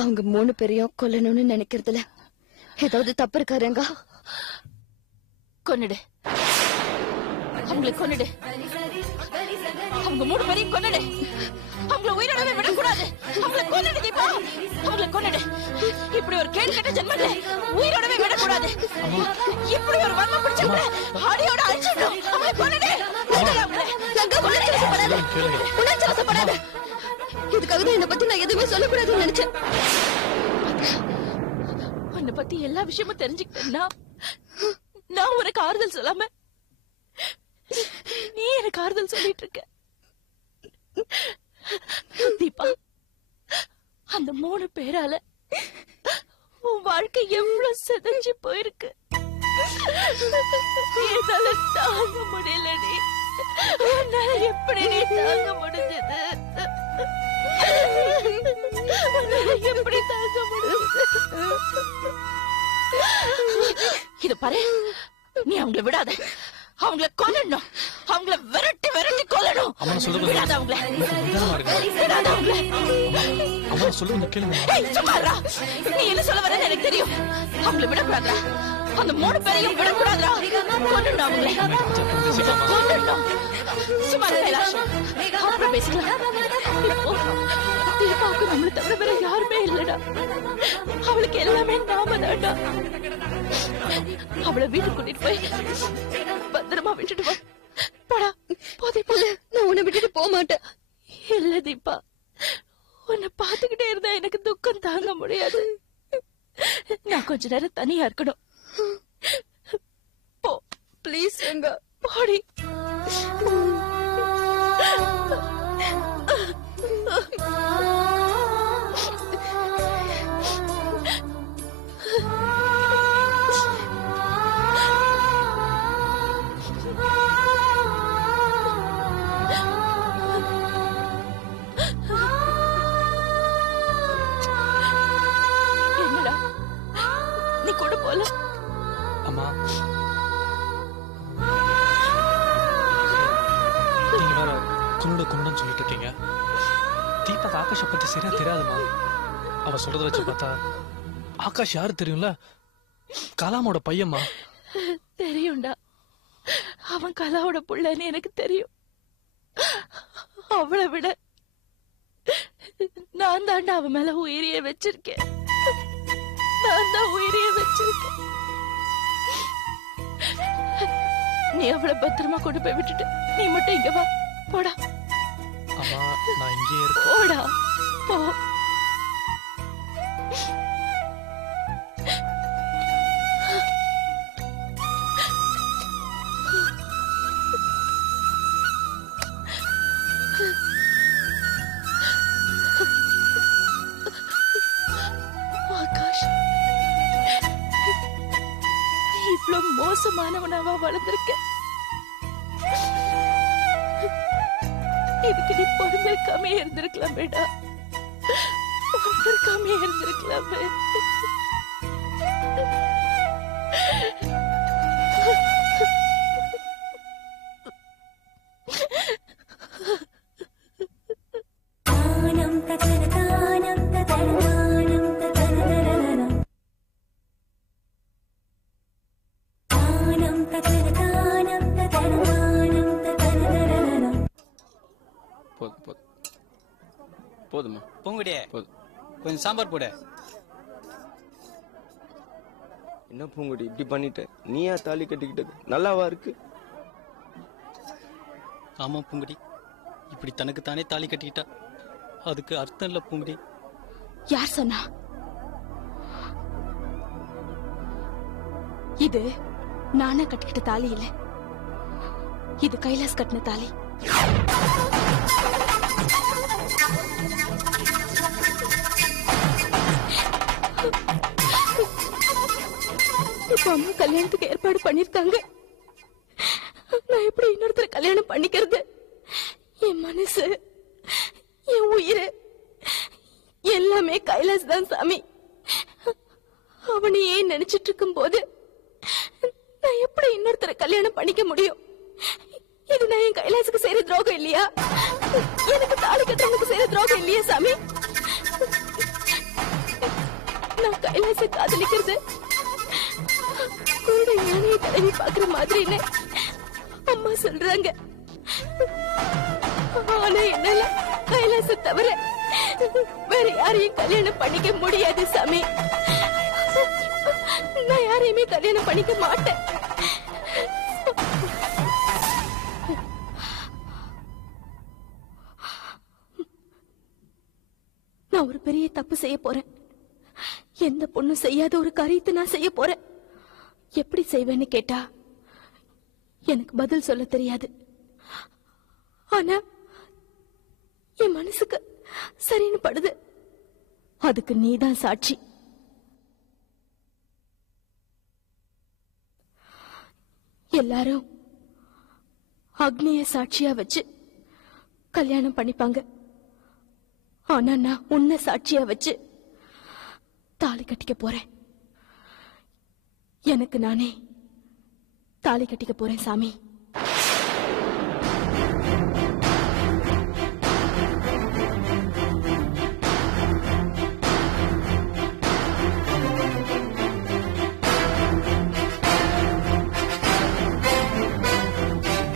அவங்க 3 பேரையும் கொல்லணும்னு நினைக்கிறதுல ஏதாவது தப்பு இருக்காருங்க? கொன்னுடு, அவங்களை கொன்னுடு. அவங்க 3 பேரையும் கொன்னுடு. அவங்கள உயிரோடவே விடக்கூடாது. அவங்களை கொன்னுடு தீபா, அவங்களை கொன்னுடு. இப்படி ஒரு கேடு கட்ட ஜென்மத்தை உயிரோடவே விடக்கூடாது. இப்படி ஒரு வன்மம் பிடிச்சவங்கள ஆடியோட அழிச்சிடணும். அவங்களை கொன்னுடு. உணர்ச்சிவசப்படாத. இதுக்காகதான் என்னை பத்தி நான் எதுவுமே சொல்லக்கூடாதுன்னு நினைச்சேன். உன்னை பத்தி எல்லா விஷயமும் தெரிஞ்சுக்கிட்டேன்னா நான் உனக்கு ஆறுதல் சொல்லாம நீ எனக்கு ஆறுதல் சொல்லிட்டு இருக்க. தீபா, அந்த 3 பேரால உன் வாழ்க்கை எவ்வளவு செதஞ்சு போயிருக்கு. என்னால தாங்க முடியலடி. உன்னால எப்படி நீ தாங்க முடிஞ்சது? எப்படி தாங்க முடிஞ்சது? இது பாரு, நீ அவங்கள விடாத. அவங்கள கொல்லணும். அவங்கள விரட்டி விரட்டி கொல்லணும். விடாத அவங்கள. விடாத அவங்கள. சும்மாரா, நீ என்ன சொல்ல வரேன்னு எனக்கு தெரியும். அவங்கள விடக்கூடாதா? அந்த 3 பேரையும் விடக்கூடாதா? கொல்லணும் அவங்கள. கொல்லணும். சும்மா கைலாஷ், அப்புறம் பேசிக்கலாம். தீபாவுக்கு நம்மளை தவிர வேற யாருமே இல்லடா. அவளுக்கு எல்லாமே நாம தான்டா. அவளை வீட்டுக்கு கூட்டிட்டு போய் பத்திரமா விட்டுட்டு வா. போடா, போதே போல. நான் உன்னை விட்டுட்டு போக மாட்டேன். இல்ல தீபா, உன்னை பாத்துக்கிட்டே இருந்தா எனக்கு துக்கம் தாங்க முடியாது. நான் கொஞ்ச நேரம் தனியா இருக்கணும். போ ப்ளீஸ். எங்க போடி. என்னடா நீ கூட போல? அம்மா, நீங்க வேற குருடன் சொல்லிட்டு இருக்கீங்க. தீபக் ஆகாஷை பத்தி சரியா தெரியாதுமா. அவ சொல்றத வச்சு பார்த்தா ஆகாஷ் யாரு தெரியும்ல? கலாமோட பையம்மா. தெரியும்டா, அவன் கலாவோட புள்ளன்னு எனக்கு தெரியும். அவளை விட நான் தாண்டா அவன் மேல உயிரியே வச்சிருக்கேன். நான் தான் உயிரியே வச்சிருக்கேன். நீ அவளை பத்திரமா கொண்டு போய் விட்டுட்டு நீ மட்டும் இங்க வா. போடா. அம்மா, நான் இங்கே இருக்கேன். போடா, போ. ஆகாஷ், இவ்வளவு மோசமானவனாவா வளர்ந்திருக்க? இதுக்கு நீ பொறுந்திருக்காமே இருந்திருக்கலாமேடா. பொறுந்திருக்காமே இருந்திருக்கலாமே. போதுமா? பூங்குடியே, போதும். கொஞ்சம் சாம்பார் போடு. என்ன பூங்குடி இப்படி பண்ணிட்ட? நீயா தாலி கட்டிக்கிட்டது நல்லாவா இருக்கு? ஆமா பூங்குடி, இப்படி தனக்கு தானே தாலி கட்டிக்கிட்டா அதுக்கு அர்த்தம் இல்ல பூங்குடி. யார் சொன்னா? இது நானா கட்டிக்கிட்ட தாலி இல்ல, இது கைலாஸ் கட்டின தாலி. இப்ப அம்மா கல்யாணத்துக்கு ஏற்பாடு பண்ணிருக்காங்க. நான் எப்படி இன்னொருத்தர கல்யாணம் பண்ணிக்கிறது? என் மனசு, என் உயிர் எல்லாமே கைலாஸ் தான் சாமி. அவனையே நினைச்சிட்டு இருக்கும் போது நான் எப்படி இன்னொருத்தர கல்யாணம் பண்ணிக்க முடியும்? இது நான் என் கைலாசுக்கு செய்யற துரோகம் இல்லையா? எனக்கு தாலி கட்டுறவனுக்கு செய்யற துரோகம் இல்லையா சாமி? கைலாச காதலிக்கிறது கூட யானையை தடவி பாக்குற மாதிரின்னு அம்மா சொல்றாங்க. ஆனா என்னால கைலாச தவிர வேற யாரையும் கல்யாணம் பண்ணிக்க முடியாது சாமி. நான் யாரையுமே கல்யாணம் பண்ணிக்க மாட்டேன். நான் ஒரு பெரிய தப்பு செய்ய போறேன். எந்த பொண்ணும் செய்யாத ஒரு காரியத்தை நான் செய்ய போறேன். எப்படி செய்வேன்னு கேட்டா எனக்கு பதில் சொல்ல தெரியாது. ஆனா என் மனசுக்கு சரின்னு படுது. அதுக்கு நீதான் சாட்சி. எல்லாரும் அக்னிய சாட்சியா வச்சு கல்யாணம் பண்ணிப்பாங்க. ஆனா நான் உன்னை சாட்சியா வச்சு தாலி கட்டிக்க போறேன். எனக்கு நானே தாலி கட்டிக்க போறேன் சாமி.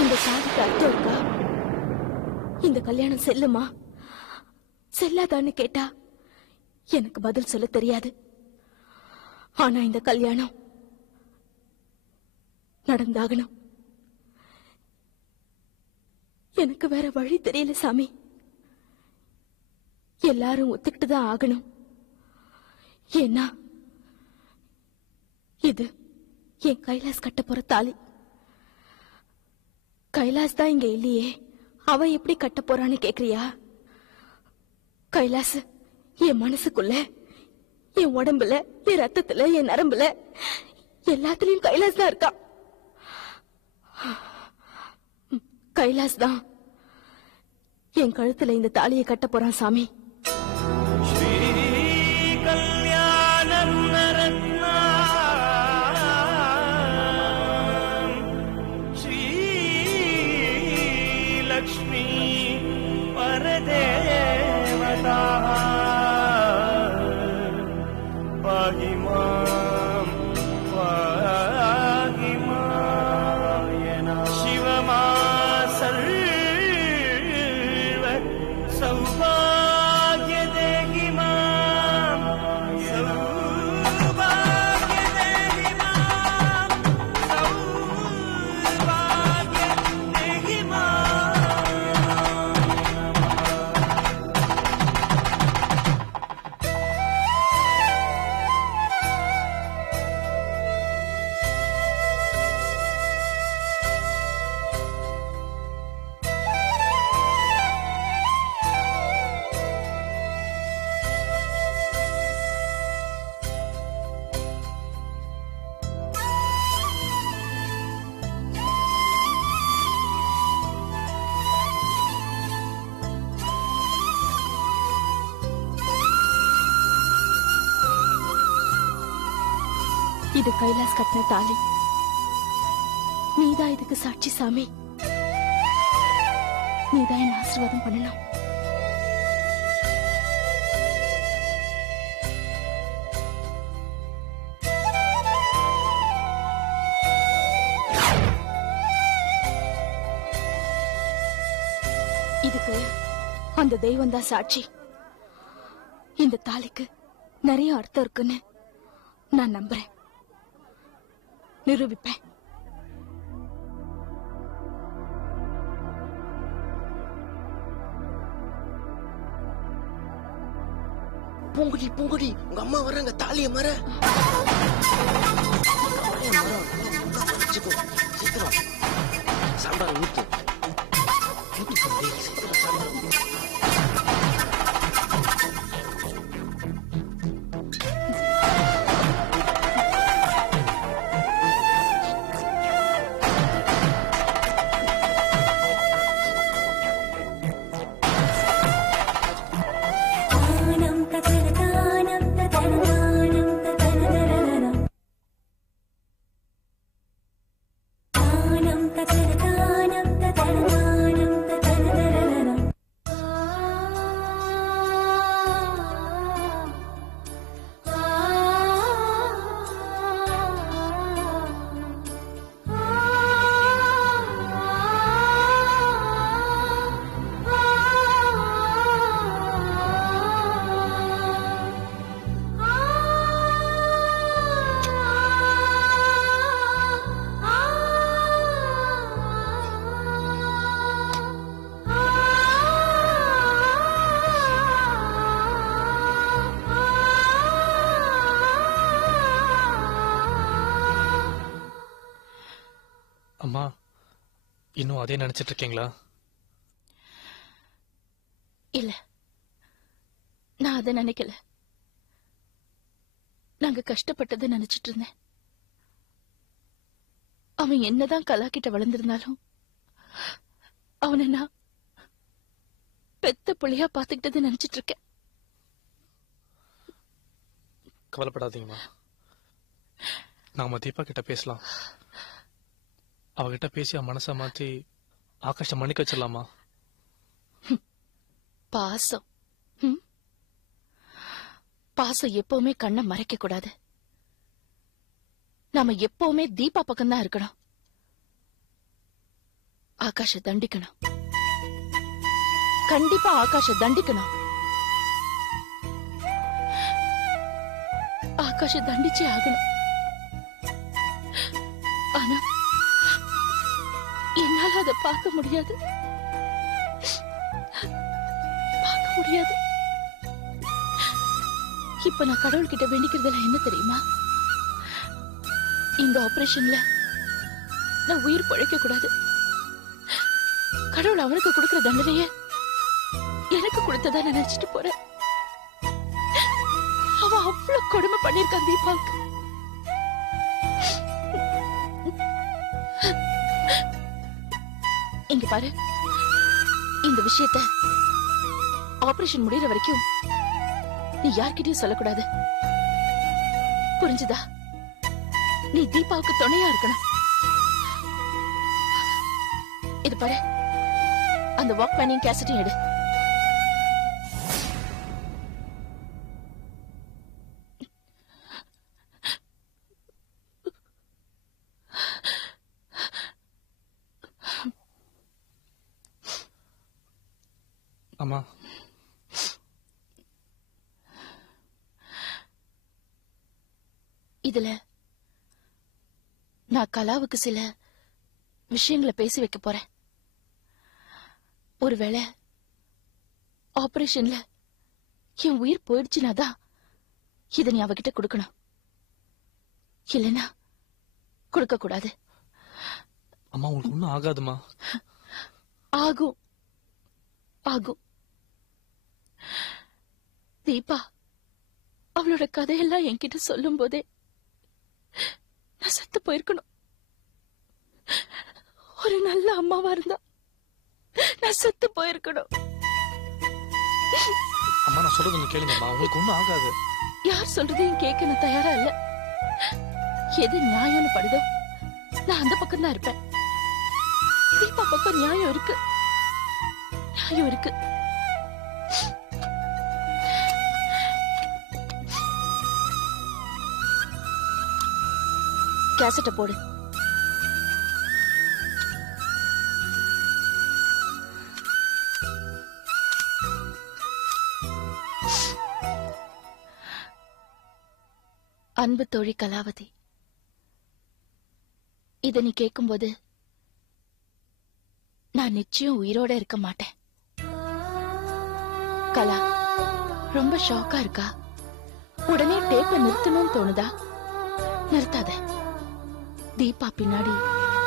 இந்த சாதிக்கு அர்த்தம் இருக்கா? இந்த கல்யாணம் செல்லுமா செல்லாதான்னு கேட்டா எனக்கு பதில் சொல்ல தெரியாது. ஆனா இந்த கல்யாணம் நடந்தாகணும். எனக்கு வேற வழி தெரியல சாமி. எல்லாரும் ஒத்துக்கிட்டுதான் ஆகணும். ஏன்னா இது என் கைலாஸ் கட்ட போற தாலி. கைலாஸ் தான் இங்க இல்லையே, அவன் எப்படி கட்ட போறான்னு கேக்குறியா? கைலாஸ் என் மனசுக்குள்ள, என் உடம்புல, என் ரத்தத்துல, என் நரம்புல எல்லாத்துலயும் கைலாஸ் தான் இருக்கான். கைலாஸ் தான் என் கழுத்துல இந்த தாலியை கட்ட போறான் சாமி. லக்ஷ்மி பரதேவதா பாகிமாம் பாகிமாயனா சிவமா சர்வ சௌபாக்ய தேகி மாம் சௌபாக்ய தேகி மாம் சௌபாக்ய தேகி மாம். இது கைலாஸ் கட்டின தாலி. நீதான் இதுக்கு சாட்சி சாமி. நீதான் என்ன ஆசீர்வாதம் பண்ணணும். இதுக்கு அந்த தெய்வம் தான் சாட்சி. இந்த தாலிக்கு நிறைய அர்த்தம் இருக்குன்னு நான் நம்புறேன். நிரூபிப்பேன். பூங்குடி பூங்குடி உங்க அம்மா வர்றாங்க, தாலிய மற. சீக்கிரம் சாம்பார் ஊத்து. தானம் இன்னும் அதே நினைச்சிட்டு இருக்கீங்களா? இல்ல, நான் அதை நினைக்கல. நாங்க கஷ்டப்பட்டதை நினைச்சிட்டு இருந்தேன். அவன் என்னதான் கலாக்கிட்ட வளர்ந்திருந்தாலும் அவனை நான் பெத்த பிள்ளையா பாத்துக்கிட்டதை நினைச்சிட்டு இருக்கேன். கவலைப்படாதீங்கம்மா. நாம தீபா கிட்ட பேசலாம். அவகிட்ட பேசி அவன் மனசை மாத்தி ஆகாஷ மன்னிக்க வச்சிடலாமா? பாசம் பாசம் எப்பவுமே கண்ணை மறைக்க கூடாது. நாம எப்பவுமே தீபா பக்கம்தான் இருக்கணும். ஆகாஷ தண்டிக்கணும். கண்டிப்பா ஆகாஷ தண்டிக்கணும். ஆகாஷ தண்டிச்சே ஆகணும். ஆனா என்னால அதை பார்க்க முடியாது. இப்ப நான் கடவுள்கிட்ட வேண்டிக்கிறதுல என்ன தெரியுமா? இந்த ஆபரேஷன்ல நான் உயிர் பழைக்க கூடாது. கடவுள் அவனுக்கு கொடுக்கிற தண்டனைய எனக்கு கொடுத்ததா நினைச்சிட்டு போறேன். அவன் அவ்வளவு கொடுமை பண்ணிருக்கான் தீபாவுக்கு. இங்க பாரு, இந்த விஷயத்த ஆபரேஷன் முடியற வரைக்கும் நீ யார்கிட்டயும் சொல்லக்கூடாது. புரிஞ்சுதா? நீ தீபாவுக்கு துணையா இருக்கணும். இது பாரு, அந்த வாக்மேனையும் கேசட்டையும் எடு. அம்மா, இதுல நான் கலாவுக்கு சில விஷயங்களை பேசி வைக்க போறேன். ஒருவேளை ஆபரேஷன்ல என் உயிர் போயிடுச்சுனாதான் இத நீ அவகிட்ட கொடுக்கணும். இல்லைன்னா கொடுக்க கூடாது. அம்மா, உங்களுக்கு ஒண்ணும் ஆகாதுமா. ஆகும் ஆகும். தீபா அவளோட கதையெல்லாம் என்கிட்ட சொல்லும் போதே நான் செத்து போயிருக்கணும். ஒரு நல்ல அம்மாவா இருந்தா நான் செத்து போயிருக்கணும். அம்மா, நான் சொல்றது ஒண்ணு கேளுங்கம்மா. உங்களுக்கு ஒண்ணும் ஆகாது. யார் சொல்றதையும் கேட்க நான் தயாரா இல்ல. எது நியாயம்னு படுதோ நான் அந்த பக்கம் தான் இருப்பேன். தீபா பக்கம் நியாயம் இருக்கு, நியாயம் இருக்கு. கேசட்ட போடு. அன்பு தோழி கலாவதி, இத நீ கேட்கும்போது நான் நிச்சயம் உயிரோட இருக்க மாட்டேன். கலா ரொம்ப ஷாக்கா இருக்கா? உடனே டேப்ப நிறுத்தணும்னு தோணுதா? நிறுத்தாத. தீபா பின்னாடி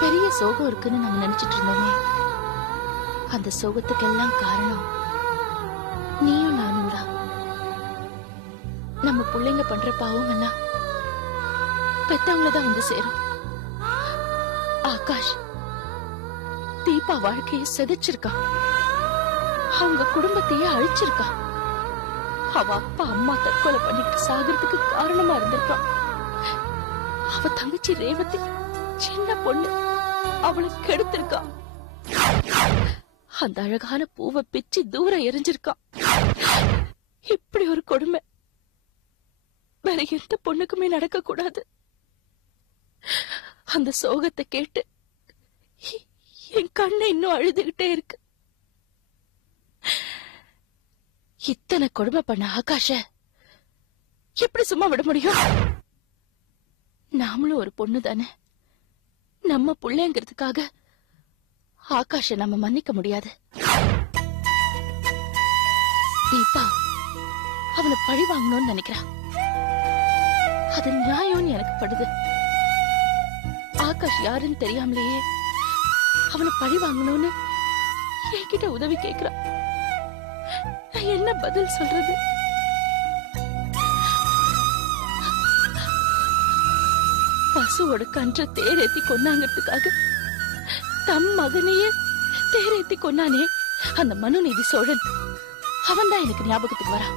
பெரிய சோகம் இருக்குன்னு நம்ம நினைச்சிட்டு இருந்தோமே, அந்த சோகத்துக்கெல்லாம் காரணம் நீயும் நானும் தான். நம்ம பிள்ளைங்க பண்ற பாவம் எல்லாம் பெத்தவங்களதான் வந்து சேரும். ஆகாஷ் தீபா வாழ்க்கையை செதைச்சிருக்கான். அவங்க குடும்பத்தையே அழிச்சிருக்கான். அவ அப்பா அம்மா தற்கொலை பண்ணிட்டு சாகிறதுக்கு காரணமா இருந்திருக்கான். அவ தங்கச்சி ரேவதி சின்ன பொண்ணு, அவளை கெடுத்திருக்கான். அந்த அழகான பூவை பிச்சு தூரம் எரிஞ்சிருக்கான். இப்படி ஒரு கொடுமை வேற எந்த பொண்ணுக்குமே நடக்க கூடாது. அந்த சோகத்தை கேட்டு என் கண்ணை இன்னும் அழுதுகிட்டே இருக்கு. இத்தனை கொடுமை பண்ண ஆகாஷ எப்படி சும்மா விட முடியும்? நாமளும் ஒரு பொண்ணு தானே. நம்ம புள்ளைங்கிறதுக்காக ஆகாஷ நம்ம மன்னிக்க முடியாது. தீபா அவனை பழி வாங்கணும்னு நினைக்கிறான். அது நியாயம்னு எனக்கு படுது. ஆகாஷ் யாருன்னு தெரியாமலேயே அவனை பழி வாங்கணும்னு என்கிட்ட உதவி கேக்குறான். நான் என்ன பதில் சொல்றது? பசுவோட கன்ற தேரேத்தி கொன்னாங்கிறதுக்காக தம் மகனையே தேரேத்தி கொன்னானே அந்த மனுநீதி சோழன், அவன் தான் எனக்கு ஞாபகத்துக்கு வரான்.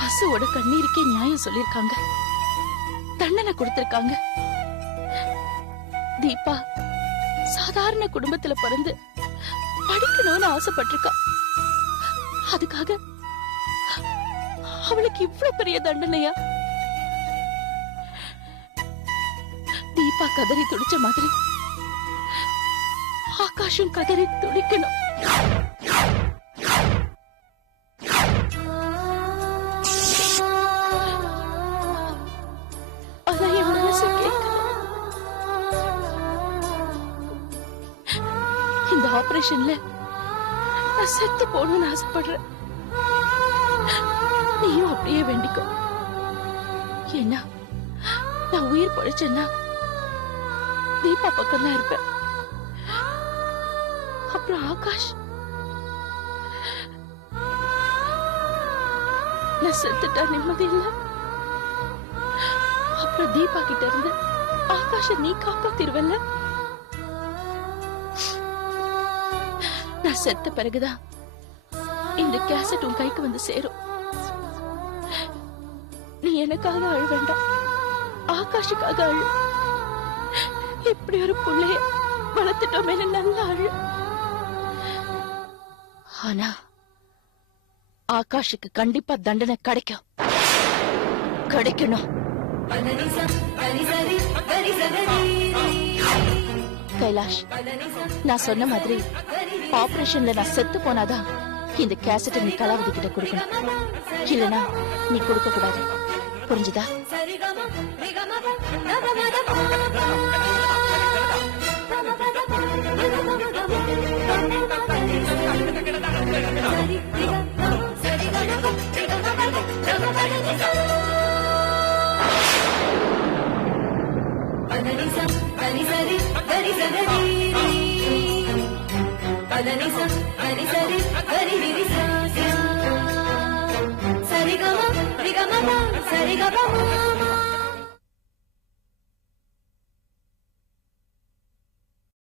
பசுவோட கண்ணீருக்கே நியாயம் சொல்லிருக்காங்க, தண்டனை கொடுத்திருக்காங்க. தீபா சாதாரண குடும்பத்துல பிறந்து படிக்கணும்னு ஆசைப்பட்டிருக்கா. அதுக்காக அவளுக்கு இவ்வளவு பெரிய தண்டனையா? தீபா கதறி துடிச்ச மாதிரி ஆகாஷும் கதறி துடிக்கணும். அதான் என் மனசு கேட்கணும். இந்த ஆபரேஷன்ல நான் செத்து போகணும்னு ஆசைப்படுறேன். நீயும் அப்படியே வேண்டிக்கோ. ஏன்னா நான் உயிர் பழிச்சேன்னா தீபா பக்கம் தான் இருப்பேன். அப்புறம் ஆகாஷ், நான் செத்துட்டா நிம்மதி இல்ல. அப்புறம் தீபா கிட்ட இருந்து ஆகாஷ நீ காப்பாத்திருவல்ல. நான் செத்த பிறகுதான் இந்த கேசட் உன் கைக்கு வந்து சேரும். நீ எனக்காக அழ வேண்டாம், ஆகாஷுக்காக அழு. இப்படி ஒரு பிள்ளைய வளர்த்துட்டோமே நல்லா அழு. ஆனா ஆகாஷுக்கு கண்டிப்பா தண்டனை கிடைக்கும், கிடைக்கணும். கைலாஷ், நான் சொன்ன மாதிரி ஆபரேஷன்ல நான் செத்து போனாதான் இந்த கேசட்டை நீ கலாவதி கிட்ட கொடுக்கணும். இல்லனா நீ கொடுக்க கூடாது, புரிஞ்சுதா? Sari gama,